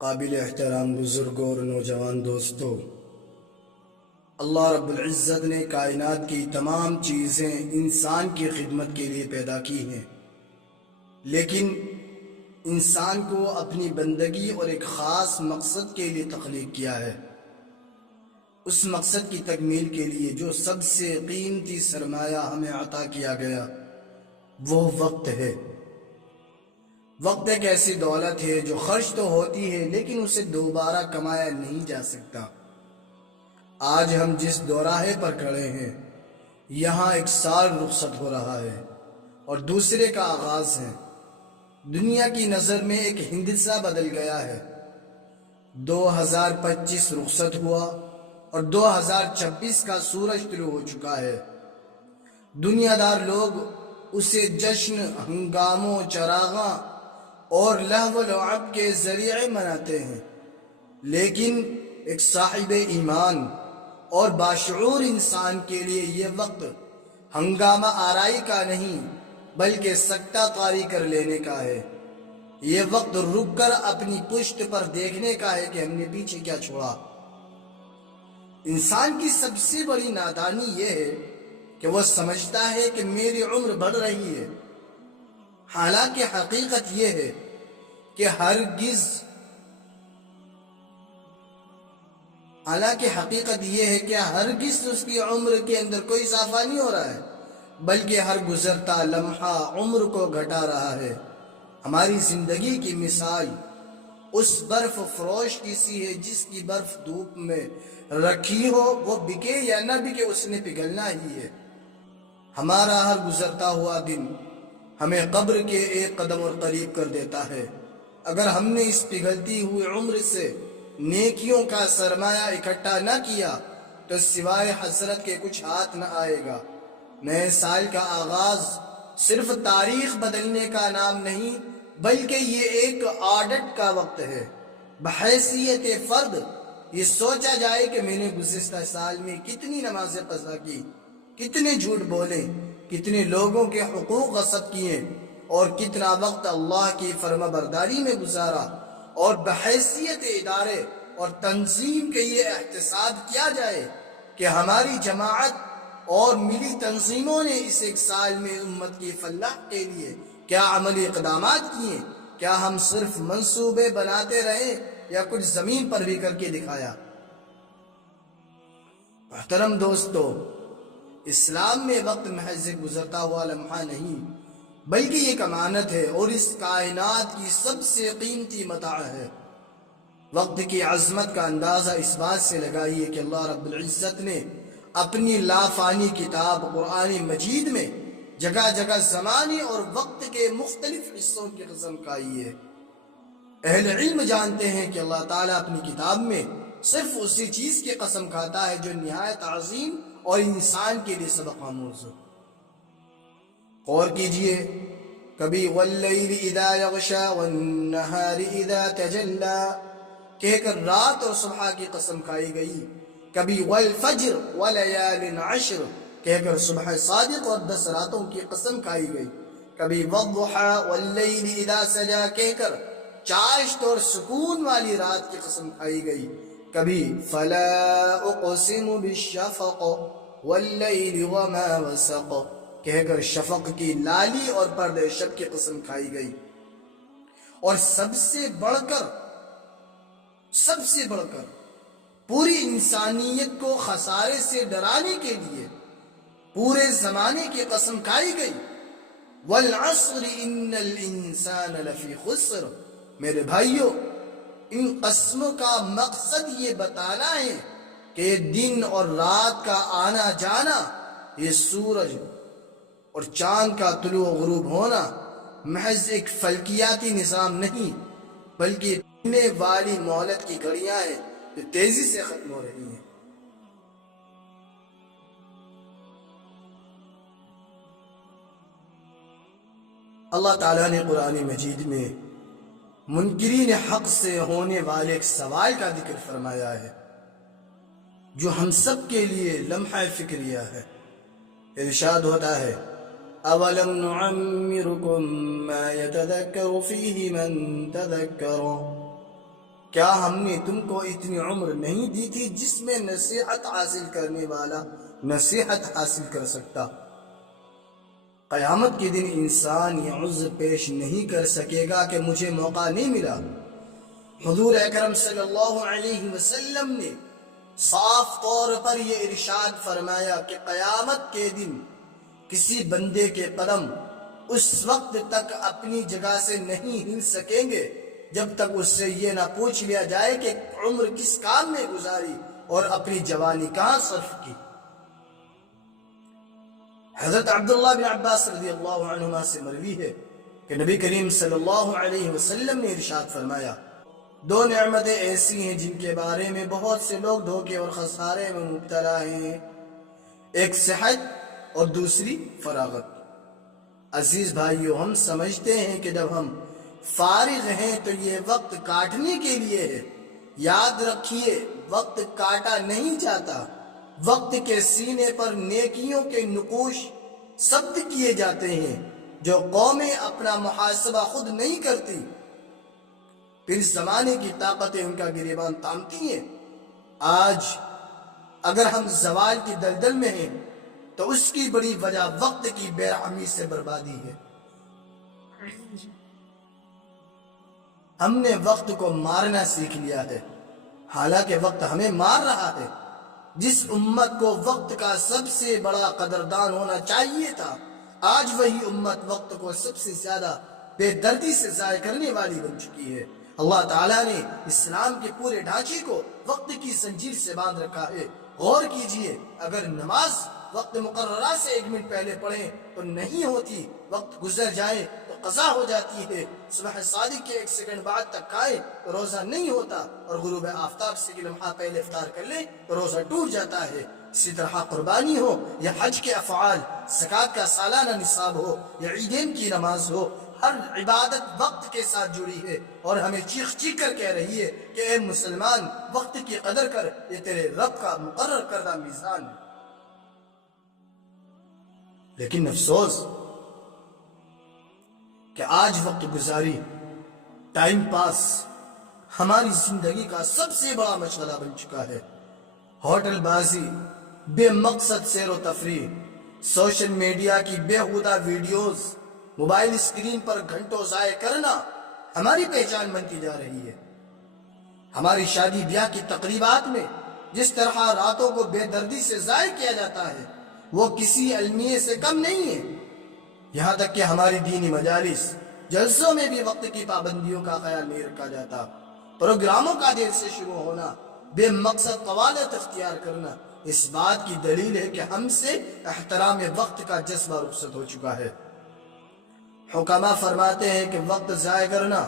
قابل احترام بزرگوں اور نوجوان دوستوں، اللہ رب العزت نے کائنات کی تمام چیزیں انسان کی خدمت کے لیے پیدا کی ہیں، لیکن انسان کو اپنی بندگی اور ایک خاص مقصد کے لیے تخلیق کیا ہے۔ اس مقصد کی تکمیل کے لیے جو سب سے قیمتی سرمایہ ہمیں عطا کیا گیا وہ وقت ہے۔ وقت ایک ایسی دولت ہے جو خرچ تو ہوتی ہے لیکن اسے دوبارہ کمایا نہیں جا سکتا۔ آج ہم جس دوراہے پر کھڑے ہیں، یہاں ایک سال رخصت ہو رہا ہے اور دوسرے کا آغاز ہے۔ دنیا کی نظر میں ایک ہندسہ بدل گیا ہے۔ 2025 رخصت ہوا اور 2026 کا سورج طلوع ہو چکا ہے۔ دنیا دار لوگ اسے جشن، ہنگاموں، چراغاں اور لہو و لعب کے ذریعے مناتے ہیں، لیکن ایک صاحب ایمان اور باشعور انسان کے لیے یہ وقت ہنگامہ آرائی کا نہیں بلکہ سکتہ طاری کر لینے کا ہے۔ یہ وقت رک کر اپنی پشت پر دیکھنے کا ہے کہ ہم نے پیچھے کیا چھوڑا۔ انسان کی سب سے بڑی نادانی یہ ہے کہ وہ سمجھتا ہے کہ میری عمر بڑھ رہی ہے، حالانکہ حقیقت یہ ہے کہ ہرگز اس کی عمر کے اندر کوئی اضافہ نہیں ہو رہا ہے، بلکہ ہر گزرتا لمحہ عمر کو گھٹا رہا ہے۔ ہماری زندگی کی مثال اس برف فروش کی سی ہے جس کی برف دھوپ میں رکھی ہو، وہ بکے یا نہ بکے اس نے پگھلنا ہی ہے۔ ہمارا ہر گزرتا ہوا دن ہمیں قبر کے ایک قدم اور قریب کر دیتا ہے۔ اگر ہم نے اس پگھلتی ہوئی عمر سے نیکیوں کا سرمایہ اکٹھا نہ کیا تو سوائے حسرت کے کچھ ہاتھ نہ آئے گا۔ نئے سال کا آغاز صرف تاریخ بدلنے کا نام نہیں بلکہ یہ ایک عادت کا وقت ہے۔ بحیثیت فرد یہ سوچا جائے کہ میں نے گزشتہ سال میں کتنی نمازیں قضا کی، کتنے جھوٹ بولے، کتنے لوگوں کے حقوق غصب کیے اور کتنا وقت اللہ کی فرما برداری میں گزارا، اور بحیثیت ادارے اور تنظیم کے یہ احتساب کیا جائے کہ ہماری جماعت اور ملی تنظیموں نے اس ایک سال میں امت کی فلاح کے لیے کیا عملی اقدامات کیے۔ کیا ہم صرف منصوبے بناتے رہے یا کچھ زمین پر بھی کر کے دکھایا؟ محترم دوستو، اسلام میں وقت محض ایک گزرتا ہوا لمحہ نہیں بلکہ ایک امانت ہے اور اس کائنات کی سب سے قیمتی متاع ہے۔ وقت کی عظمت کا اندازہ اس بات سے لگائیے کہ اللہ رب العزت نے اپنی لافانی کتاب قرآن مجید میں جگہ جگہ زمانے اور وقت کے مختلف حصوں کی قسم کھائی ہے۔ اہل علم جانتے ہیں کہ اللہ تعالیٰ اپنی کتاب میں صرف اسی چیز کی قسم کھاتا ہے جو نہایت عظیم اور انسان کے لیے سبق آموز ہو۔ غور کیجئے، کبھی واللیل اذا یغشا والنہار اذا تجلا کہہ کر رات اور صبح کی قسم کھائی گئی، کبھی والفجر ولیال عشر کہہ کر صبح صادق اور 10 راتوں کی قسم کھائی گئی، کبھی والضحی واللیل اذا سجا کہہ کر چاشت اور سکون والی رات کی قسم کھائی گئی، کبھی فلا اقسم بالشفق واللیل وما وسق کہہ کر شفق کی لالی اور پردہ شب کی قسم کھائی گئی۔ اور سب سے بڑھ کر پوری انسانیت کو خسارے سے ڈرانے کے لیے پورے زمانے کی قسم کھائی گئی، والعصر ان الانسان لفی خسر۔ میرے بھائیوں، ان قسموں کا مقصد یہ بتانا ہے کہ دن اور رات کا آنا جانا، یہ سورج اور چاند کا طلوع و غروب ہونا محض ایک فلکیاتی نظام نہیں بلکہ ٹکنے والی مہلت کی گھڑیاں ہیں جو تیزی سے ختم ہو رہی ہیں۔ اللہ تعالیٰ نے قرآن مجید میں منکرین حق سے ہونے والے ایک سوال کا ذکر فرمایا ہے جو ہم سب کے لیے لمحہ فکریہ ہے۔ ارشاد ہوتا ہے، اولم نعمرکم ما یتذکر فیہ من تذکر، کیا ہم نے تم کو اتنی عمر نہیں دی تھی جس میں نصیحت حاصل کرنے والا نصیحت حاصل کر سکتا؟ قیامت کے دن انسان یہ عذر پیش نہیں کر سکے گا کہ مجھے موقع نہیں ملا۔ حضور اکرم صلی اللہ علیہ وسلم نے صاف طور پر یہ ارشاد فرمایا کہ قیامت کے دن کسی بندے کے قدم اس وقت تک اپنی جگہ سے نہیں ہل سکیں گے جب تک اس سے یہ نہ پوچھ لیا جائے کہ عمر کس کام میں گزاری اور اپنی جوانی کہاں صرف کی۔ حضرت عبداللہ بن عباس رضی اللہ عنہما سے مروی ہے کہ نبی کریم صلی اللہ علیہ وسلم نے ارشاد فرمایا، دو نعمتیں ایسی ہیں جن کے بارے میں بہت سے لوگ دھوکے اور خسارے میں مبتلا ہیں، ایک صحت اور دوسری فراغت۔ عزیز بھائیو، ہم سمجھتے ہیں کہ جب ہم فارغ ہیں تو یہ وقت کاٹنے کے لیے ہے۔ یاد رکھیے، وقت کاٹا نہیں جاتا، وقت کے سینے پر نیکیوں کے نقوش ثبت کیے جاتے ہیں۔ جو قومیں اپنا محاسبہ خود نہیں کرتی، پھر زمانے کی طاقتیں ان کا گریبان تامتی ہیں۔ آج اگر ہم زوال کی دلدل میں ہیں تو اس کی بڑی وجہ وقت کی بے رحمی سے بربادی ہے۔ ہم نے وقت کو مارنا سیکھ لیا ہے، حالانکہ وقت ہمیں مار رہا ہے۔ جس امت کو وقت کا سب سے بڑا قدردان ہونا چاہیے تھا، آج وہی امت وقت کو سب سے زیادہ بے دردی سے ضائع کرنے والی بن چکی ہے۔ اللہ تعالیٰ نے اسلام کے پورے ڈھانچے کو وقت کی زنجیر سے باندھ رکھا ہے۔ غور کیجئے، اگر نماز وقت مقررہ سے 1 منٹ پہلے پڑھیں تو نہیں ہوتی، وقت گزر جائے تو قضا ہو جاتی ہے۔ صبح صادق کے 1 سیکنڈ بعد تک کھائے تو روزہ نہیں ہوتا، اور غروب آفتاب سے لمحہ پہلے افطار کر لے تو روزہ ٹوٹ جاتا ہے۔ اسی طرح قربانی ہو یا حج کے افعال، زکوٰۃ کا سالانہ نصاب ہو یا عیدین کی نماز ہو، ہر عبادت وقت کے ساتھ جڑی ہے اور ہمیں چیخ چیخ کر کہہ رہی ہے کہ اے مسلمان، وقت کی قدر کر، یہ تیرے رب کا مقرر کردہ میزان ہے۔ لیکن افسوس کہ آج وقت گزاری، ٹائم پاس ہماری زندگی کا سب سے بڑا مشغلہ بن چکا ہے۔ ہوٹل بازی، بے مقصد سیر و تفریح، سوشل میڈیا کی بیہودہ ویڈیوز، موبائل اسکرین پر گھنٹوں ضائع کرنا ہماری پہچان بنتی جا رہی ہے۔ ہماری شادی بیاہ کی تقریبات میں جس طرح راتوں کو بے دردی سے ضائع کیا جاتا ہے، وہ کسی المیے سے کم نہیں ہے۔ یہاں تک کہ ہماری دینی مجالس، جلسوں میں بھی وقت کی پابندیوں کا خیال نہیں رکھا جاتا۔ پروگراموں کا دیر سے شروع ہونا، بے مقصد طوالت اختیار کرنا، اس بات کی دلیل ہے کہ ہم سے احترام وقت کا جذبہ رخصت ہو چکا ہے۔ حکماء فرماتے ہیں کہ وقت ضائع کرنا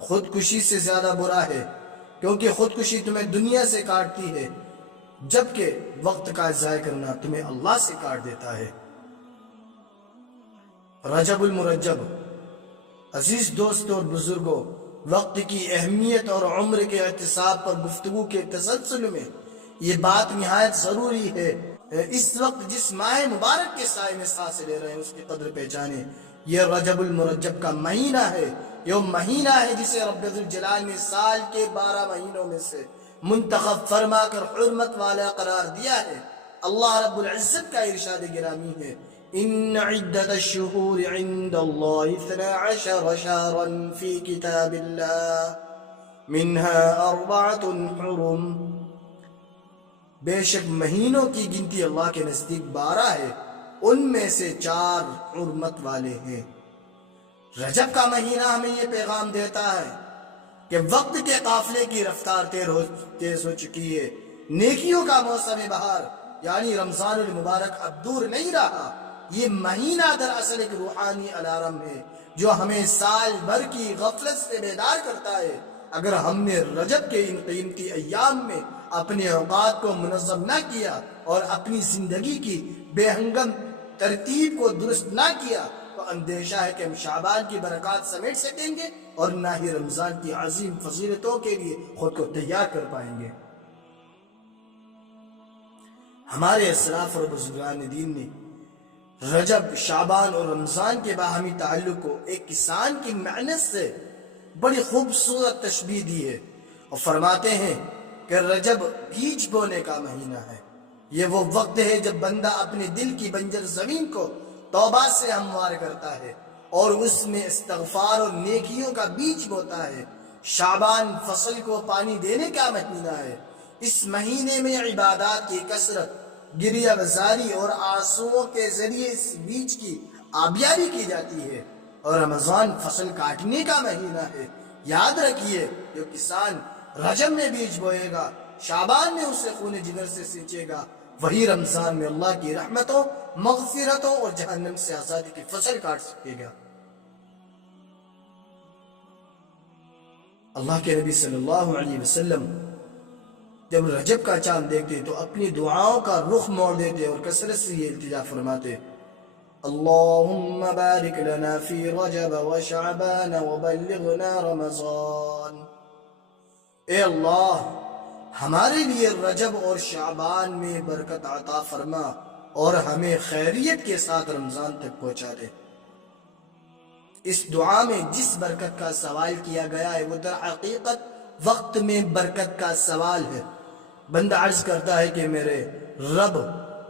خودکشی سے زیادہ برا ہے، کیونکہ خودکشی تمہیں دنیا سے کاٹتی ہے، جبکہ وقت کا ضائع کرنا تمہیں اللہ سے کاٹ دیتا ہے۔ رجب المرجب، عزیز دوستوں اور بزرگوں، وقت کی اہمیت اور عمر کے احتساب پر گفتگو کے تسلسل میں یہ بات نہایت ضروری ہے۔ اس وقت جس ماہ مبارک کے سائے میں سانسیں لے رہے ہیں اس کی قدر پہچانے۔ یہ رجب المرجب کا مہینہ ہے، یہ مہینہ ہے جسے رب ذوالجلال نے سال کے 12 مہینوں میں سے منتخب فرما کر حرمت والا قرار دیا ہے۔ اللہ رب العزت کا ارشاد گرامی ہے، ان عدت الشہور عند اللہ 12 شہرا فی کتاب اللہ منها 4 حرم۔ بے شک مہینوں کی گنتی اللہ کے نزدیک 12 ہے، ان میں سے 4 حرمت والے ہیں۔ رجب کا مہینہ ہمیں یہ پیغام دیتا ہے کہ وقت کے قافلے کی رفتار تیز ہو چکی ہے۔ نیکیوں کا موسم بہار یعنی رمضان المبارک اب دور نہیں رہا۔ یہ مہینہ دراصل ایک روحانی الارم ہے جو ہمیں سال بھر کی غفلت سے بیدار کرتا ہے۔ اگر ہم نے رجب کے ان قیمتی ایام میں اپنے اوقات کو منظم نہ کیا اور اپنی زندگی کی بے ہنگم ترتیب کو درست نہ کیا تو اندیشہ ہے کہ ہم شعبان کی برکات سمیٹ سکیں گے اور نہ ہی رمضان کی عظیم فضیلتوں کے لیے خود کو تیار کر پائیں گے۔ ہمارے اسلاف اور بزرگان دین نے رجب، شعبان اور رمضان کے باہمی تعلق کو ایک کسان کی محنت سے بڑی خوبصورت تشبیہ دی ہے۔ اور فرماتے ہیں کہ رجب بیج بونے کا مہینہ ہے۔ یہ وہ وقت ہے جب بندہ اپنے دل کی بنجر زمین کو توبہ سے ہموار کرتا ہے اور اس میں استغفار اور نیکیوں کا بیج بوتا ہے۔ شعبان فصل کو پانی دینے کا مہینہ ہے۔ اس مہینے میں عبادات کی کثرت، گریہ گزاری اور آنسوؤں کے ذریعے اس بیج کی آبیاری کی جاتی ہے۔ اور رمضان فصل کاٹنے کا مہینہ ہے۔ یاد رکھیے، جو کسان رجب میں بیج بوئے گا، شعبان میں اسے خون جگر سے سینچے گا، وہی رمضان میں اللہ کی رحمتوں، مغفرتوں اور جہنم سے آزادی کی فصل کاٹ سکے گا۔ اللہ کے نبی صلی اللہ علیہ وسلم جب رجب کا چاند دیکھتے تو اپنی دعاؤں کا رخ موڑ دیتے اور کثرت سے یہ التجا فرماتے: اللہم بارک لنا فی رجب و شعبان وبلغنا رمضان۔ اے اللہ، ہمارے لیے رجب اور شعبان میں برکت عطا فرما اور ہمیں خیریت کے ساتھ رمضان تک پہنچا دے۔ اس دعا میں جس برکت کا سوال کیا گیا ہے وہ در حقیقت وقت میں برکت کا سوال ہے۔ بندہ عرض کرتا ہے کہ میرے رب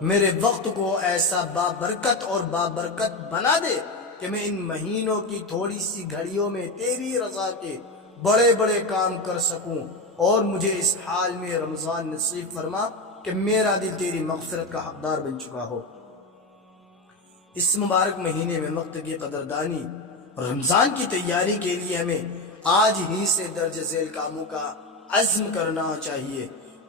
میرے وقت کو ایسا بابرکت اور بابرکت بنا دے کہ میں ان مہینوں کی تھوڑی سی گھڑیوں میں تیری رضا کے بڑے بڑے کام کر سکوں، اور مجھے اس حال میں رمضان نصیب فرما کہ میرا دل تیری مغفرت کا حقدار بن چکا ہو۔ اس مبارک مہینے میں وقت کی قدردانی اور رمضان کی تیاری کے لیے ہمیں آج ہی سے درج ذیل کاموں کا عزم کرنا چاہیے۔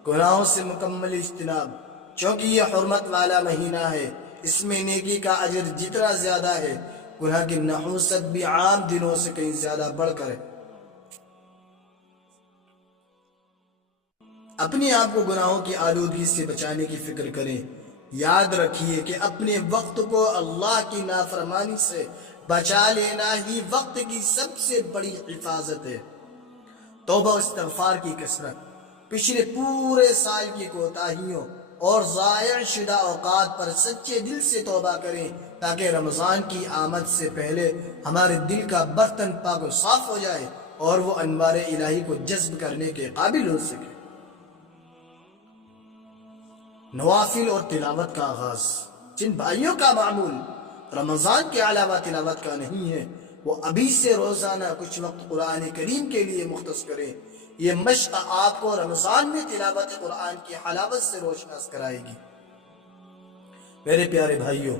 گناہوں سے مکمل اجتناب، چونکہ یہ حرمت والا مہینہ ہے، اس میں نیکی کا اجر جتنا زیادہ ہے، گناہ کی نحوست بھی عام دنوں سے کہیں زیادہ بڑھ کر ہے۔ اپنے آپ کو گناہوں کی آلودگی سے بچانے کی فکر کریں۔ یاد رکھیے کہ اپنے وقت کو اللہ کی نافرمانی سے بچا لینا ہی وقت کی سب سے بڑی حفاظت ہے۔ توبہ و استغفار کی کثرت، پچھلے پورے سال کی کوتاہیوں اور ضائع شدہ اوقات پر سچے دل سے توبہ کریں تاکہ رمضان کی آمد سے پہلے ہمارے دل کا برتن پاک و صاف ہو جائے اور وہ انوار الہی کو جذب کرنے کے قابل ہو سکے۔ نوافل اور تلاوت کا آغاز، جن بھائیوں کا معمول رمضان کے علاوہ تلاوت کا نہیں ہے، وہ ابھی سے روزانہ کچھ وقت قرآن کریم کے لیے مختص کریں۔ یہ مشق آپ کو رمضان میں تلاوت قرآن کی حلاوت سے روشناس کرائے گی۔ میرے پیارے بھائیوں،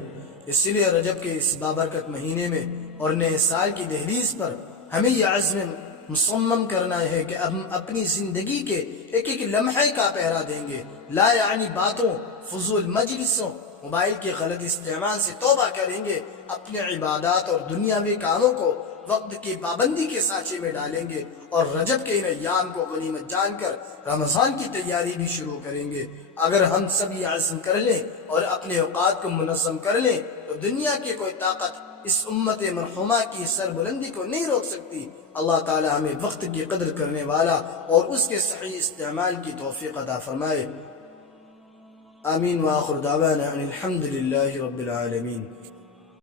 اس لیے رجب کے اس بابرکت مہینے میں اور نئے سال کی دہلیز پر ہمیں یہ عزم مصمم کرنا ہے کہ ہم اپنی زندگی کے ایک ایک لمحے کا پہرا دیں گے۔ لا یعنی باتوں، فضول مجلسوں، موبائل کے غلط استعمال سے توبہ کریں گے، اپنے عبادات اور دنیاوی کاموں کو وقت کی پابندی کے سانچے میں ڈالیں گے اور رجب کے ان ایام کو غنیمت جان کر رمضان کی تیاری بھی شروع کریں گے۔ اگر ہم سب یہ عزم کر لیں اور اپنے اوقات کو منظم کر لیں تو دنیا کی کوئی طاقت اس امت مرحومہ کی سربلندی کو نہیں روک سکتی۔ اللہ تعالی ہمیں وقت کی قدر کرنے والا اور اس کے صحیح استعمال کی توفیق عطا فرمائے۔ آمین وآخر دعوانا ان الحمد للہ رب العالمین۔